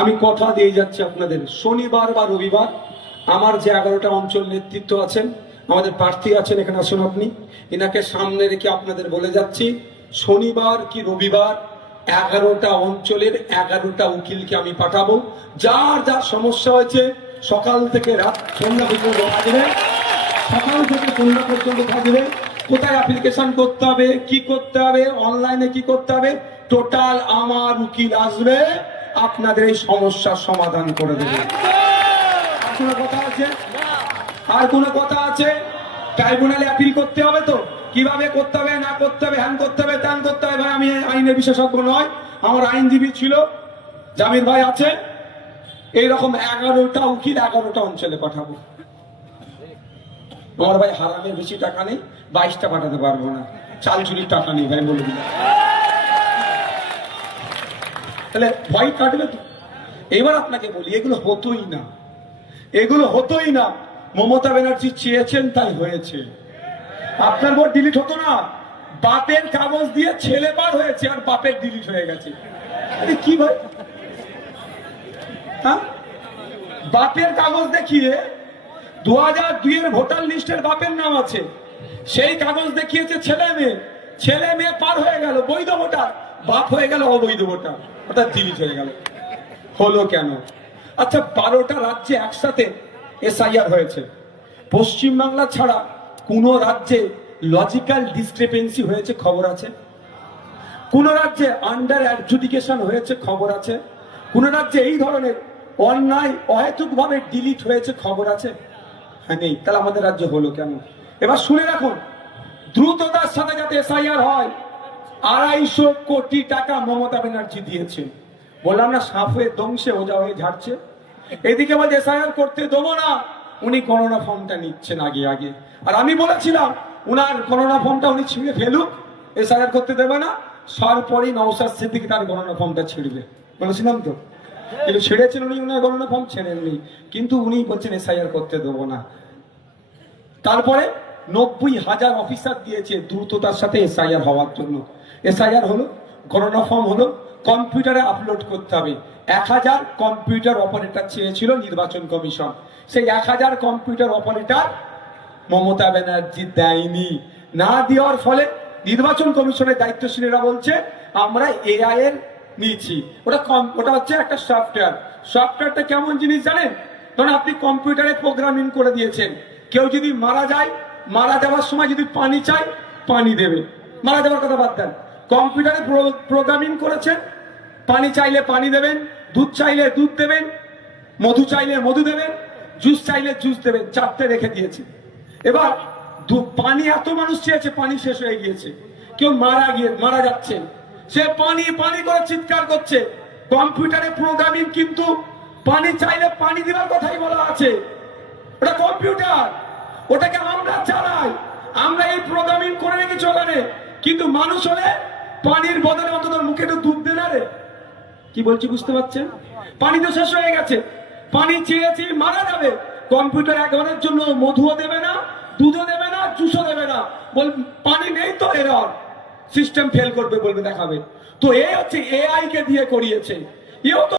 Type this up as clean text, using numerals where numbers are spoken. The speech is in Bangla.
আমি কথা দিয়ে যাচ্ছি আপনাদের, শনিবার বা রবিবার আমার যে 11টা অঞ্চল নেতৃত্ব আছেন, আমাদের প্রার্থী আছেন, এখানে আসুন আপনি, এনাকে সামনে রেখে আপনাদের বলে যাচ্ছি, শনিবার কি রবিবার 11টা অঞ্চলের 11টা উকিলকে আমি পাঠাবো। যার যার সমস্যা হয়েছে সকাল থেকে রাত সন্ধ্যা পর্যন্ত থাকবে, সকাল থেকে সন্ধ্যা পর্যন্ত থাকবে। কোথায় অ্যাপ্লিকেশন করতে হবে, কি করতে হবে, অনলাইনে কি করতে হবে, টোটাল আমার উকিল আসবে, আপনাদের এই সমস্যার সমাধান করে দেবে। আর কোনো কথা আছে? আর কোনো কথা আছে? ট্রাইব্যুনালে অ্যাপিল করতে হবে তো, কিভাবে করতে হবে না করতে হবে, হ্যান করতে হবে ত্যান করতে হবে। ভাই আমি আইনের বিশেষজ্ঞ নয়, আমার আইনজীবী ছিল, জামির ভাই আছে। এইরকম 11টা উকিল 11টা অঞ্চলে পাঠাবো। আমার ভাই হারামের বেশি টাকা নেই, 22টা পাঠাতে পারবো না, চাল চুরির টাকা নেই ভাই, বলে দিলাম। তাহলে ভয় কাটবে তো। এবার আপনাকে বলি, এগুলো হতোই না, এগুলো হতোই না। মমতা ব্যানার্জি চেয়েছেন তাই হয়েছে। আপনার ভোট ডিলিট হতো না, বাপের কাগজ দিয়ে ছেলে বার হয়েছে আর বাপের ডিলিট হয়ে গেছে। আরে কি ভাই, হ্যাঁ, বাপের কাগজ দেখিয়ে 2002-এর ভোটার লিস্টের বাপের নাম আছে, সেই কাগজ দেখিয়েছে ছেলে মেয়ে, ছেলে মেয়ে পার হয়ে গেল বৈধ ভোটার, বাপ হয়ে গেল অবৈধ ভোটার, ওটা ডিলিট হয়ে গেল। হলো কেন? আচ্ছা, 12টা রাজ্যে একসাথে এসআইআর হয়েছে, পশ্চিমবাংলা ছাড়া কোন রাজ্যে লজিক্যাল ডিসক্রিপেন্সি হয়েছে খবর আছে? কোন রাজ্যে আন্ডার অ্যাডজুডিকেশন হয়েছে খবর আছে? কোন রাজ্যে এই ধরনের অন্যায় অহেতুক ভাবে ডিলিট হয়েছে খবর আছে? হ্যাঁ, নেই। তাহলে আমাদের রাজ্যে হলো কেন? এবার শুনে রাখুন, দ্রুততার সাথে যাতে এসআইআর হয়, 250 কোটি টাকা মমতা ব্যানার্জি দিয়েছে। বললাম না, সাপ হয়ে দংশে ওজা হয়ে ঝাড়ছে। এদিকে বলছে এসআইআর করতে দেবো না, উনি করোনা ফর্মটা নিচ্ছেন আগে আগে। আর আমি বলেছিলাম উনার করোনা ফর্মটা উনি ছিঁড়ে ফেলুক, এসআইআর করতে দেবে না, সরপরই নওশাদ সিদ্দিকী তার করোনা ফর্মটা ছিঁড়বে, বলেছিলাম তো। কিন্তু ছেড়েছেন উনি, উনার করোনা ফর্ম ছেড়েননি, কিন্তু উনি বলছেন এসআইআর করতে দেবো না। তারপরে 90,000 অফিসার দিয়েছে দ্রুততার সাথে এসআইআর হওয়ার জন্য। এসআইআর হলো, করোনা ফর্ম হলো, কম্পিউটারে আপলোড করতে হবে। 1000 কম্পিউটার অপারেটর চেয়েছিল নির্বাচন কমিশন, সেই 1000 কম্পিউটার অপারেটর মমতা ব্যানার্জি দেয়নি। না দেওয়ার ফলে নির্বাচন কমিশনের দায়িত্বশীলেরা বলছে আমরা এআই এর নিয়েছি। ওটা হচ্ছে একটা সফটওয়্যার। সফটওয়্যারটা কেমন জিনিস জানেন? কারণ আপনি কম্পিউটারে প্রোগ্রামিং করে দিয়েছেন, কেউ যদি মারা যায়, মারা যাওয়ার সময় যদি পানি চাই, পানি দেবে। মারা যাওয়ার কথা বাদ দেন, কম্পিউটারে প্রোগ্রামিং করেছেন, পানি চাইলে পানি দেবেন, দুধ চাইলে দুধ দেবেন, মধু চাইলে মধু দেবেন, জুস চাইলে জুস দেবেন, 4টে রেখে দিয়েছে। এবার পানি এত মানুষ চেয়েছে, পানি শেষ হয়ে গিয়েছে, কেউ মারা যাচ্ছে, সে পানি পানি করে চিৎকার করছে। কম্পিউটারে প্রোগ্রামিং কিন্তু পানি চাইলে পানি দেওয়ার কথাই বলা আছে। ওটা কম্পিউটার, ওটাকে আমরা চালাই, আমরা এই প্রোগ্রামিং করে রেখেছি ওখানে। কিন্তু মানুষ হলে পানির বদলে অন্তত মুখে একটু দুধ দেন। আরে কি বলছি বুঝতে পারছেন? পানি তো শেষ হয়ে গেছে, পানি চেয়েছি, মারা যাবে। কম্পিউটার একবারের জন্য মধুও দেবে না, দুধও দেবে না, জুসও দেবে না, বল পানি নেই তো এরর, সিস্টেম ফেল করবে বলবে, দেখাবে। তো এ হচ্ছে এআই কে দিয়ে করিয়েছে। এও তো